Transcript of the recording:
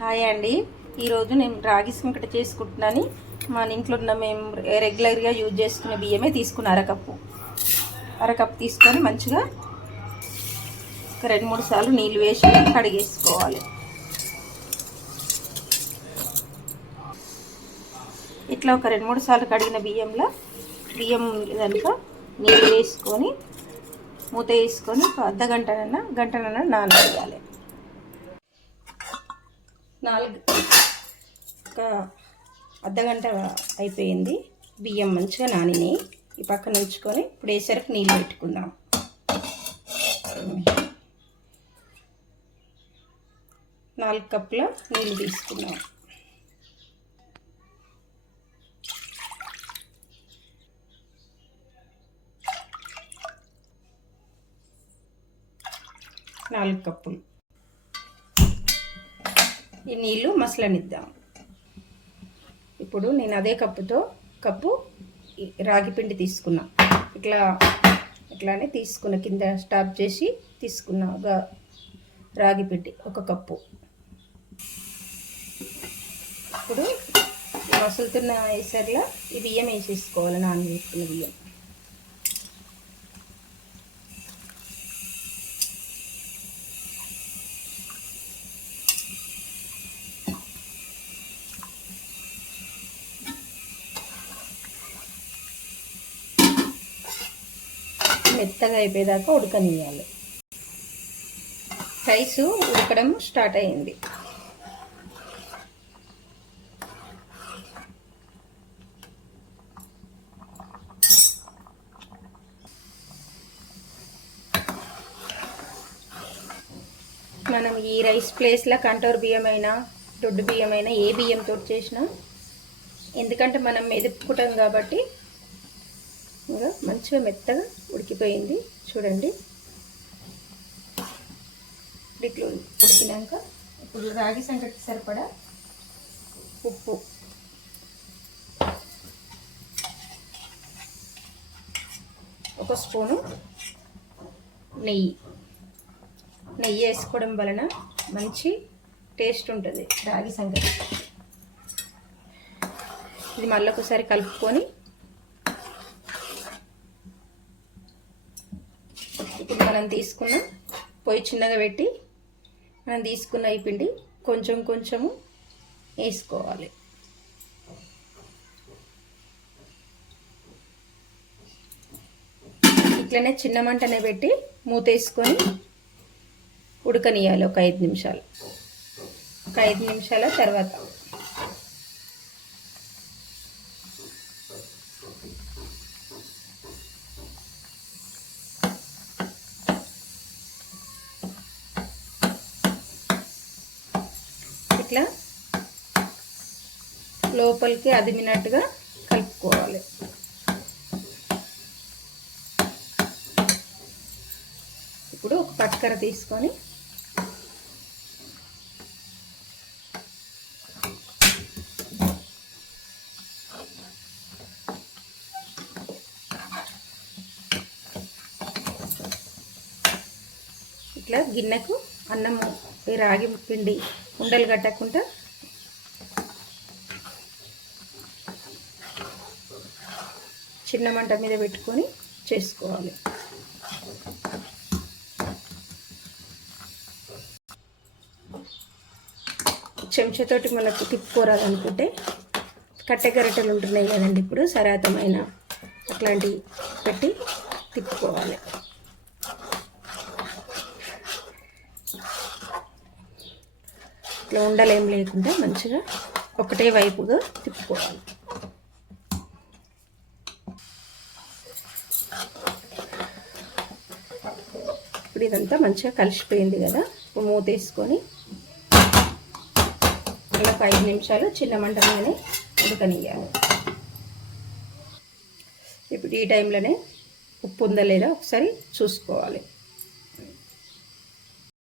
Hi అండి. ఈరోజు నేను రాగి సంకటి చేసుకుంటున్నాను. మా ఇంట్లో ఉన్న మేము రెగ్యులర్గా యూజ్ చేసుకునే బియ్యమే తీసుకున్న అరకప్పు తీసుకొని మంచిగా ఒక 2-3 సార్లు నీళ్ళు వేసి కడిగేసుకోవాలి. ఇట్లా ఒక 2-3 సార్లు కడిగిన బియ్యం కనుక నీళ్ళు వేసుకొని మూత వేసుకొని ఒక గంటనన్నా నానబెట్టాలి. ఒక అర్ధగంట అయిపోయింది. బియ్యం మంచిగా నానినాయి. ఈ పక్కన ఉంచుకొని ఇప్పుడు వేసరికి నీళ్ళు పెట్టుకుందాం. 4 కప్పుల నీళ్ళు తీసుకుందాం. నాలుగు కప్పులు ఈ నీళ్ళు మసలనిద్దాం. ఇప్పుడు నేను అదే కప్పు రాగి పిండి తీసుకున్నా. ఇట్లానే తీసుకున్న, కింద స్టాప్ చేసి తీసుకున్నా రాగి పిండి 1 కప్పు. ఇప్పుడు మసులుతున్న వేసరిలో ఈ బియ్యం వేసేసుకోవాలి. నానబెట్టుకున్న బియ్యం మెత్తగా అయిపోయేదాకా ఉడకనియాలి. రైసు ఉడకడం స్టార్ట్ అయింది. మనం ఈ రైస్ ప్లేస్లో కంటోర్ బియ్యమైనా దొడ్డు బియ్యమైనా ఏ బియ్యంతో చేసినా, ఎందుకంటే మనం మెదుపుకుంటాం కాబట్టి ఇంకా మంచిగా మెత్తగా ఉడికిపోయింది. చూడండి, ఇట్లా ఉడికినాక ఇప్పుడు రాగి సంకటి సరిపడా ఉప్పు, ఒక స్పూను నెయ్యి వేసుకోవడం వలన మంచి టేస్ట్ ఉంటుంది రాగి సంకటి. ఇది మళ్ళీ ఒకసారి కలుపుకొని ఇప్పుడు మనం తీసుకున్న పొయ్యి చిన్నగా పెట్టి మనం తీసుకున్న ఈ పిండి కొంచెము వేసుకోవాలి. ఇట్లనే చిన్న మంటనే పెట్టి మూత వేసుకొని ఉడకనియాలి ఒక 5 నిమిషాలు. ఒక 5 నిమిషాల తర్వాత ఇట్లా లోపలికి అదిమినట్టుగా కలుపుకోవాలి. ఇప్పుడు ఒక పచ్చకర తీసుకొని ఇట్లా గిన్నెకు అన్నము రాగి పిండి ఉండలు కట్టకుండా చిన్న మంట మీద పెట్టుకొని చేసుకోవాలి. చెంచాతోటి మనకు తిప్పుకోరాలనుకుంటే కట్టె గరిటెలు ఉంటున్నాయి కదండి, ఇప్పుడు సరాతమైన అట్లాంటివి పెట్టి తిప్పుకోవాలి. ఇట్లా ఉండలేం లేకుండా మంచిగా ఒకటే వైపుగా తిప్పుకోవాలి. ఇప్పుడు ఇదంతా మంచిగా కలిసిపోయింది కదా. ఇప్పుడు మూత వేసుకొని ఇలా 5 నిమిషాలు చిన్న మంట మీదనే ఉడకనియాలి. ఇప్పుడు ఈ టైంలోనే ఉప్పు ఉందా లేదా ఒకసారి చూసుకోవాలి.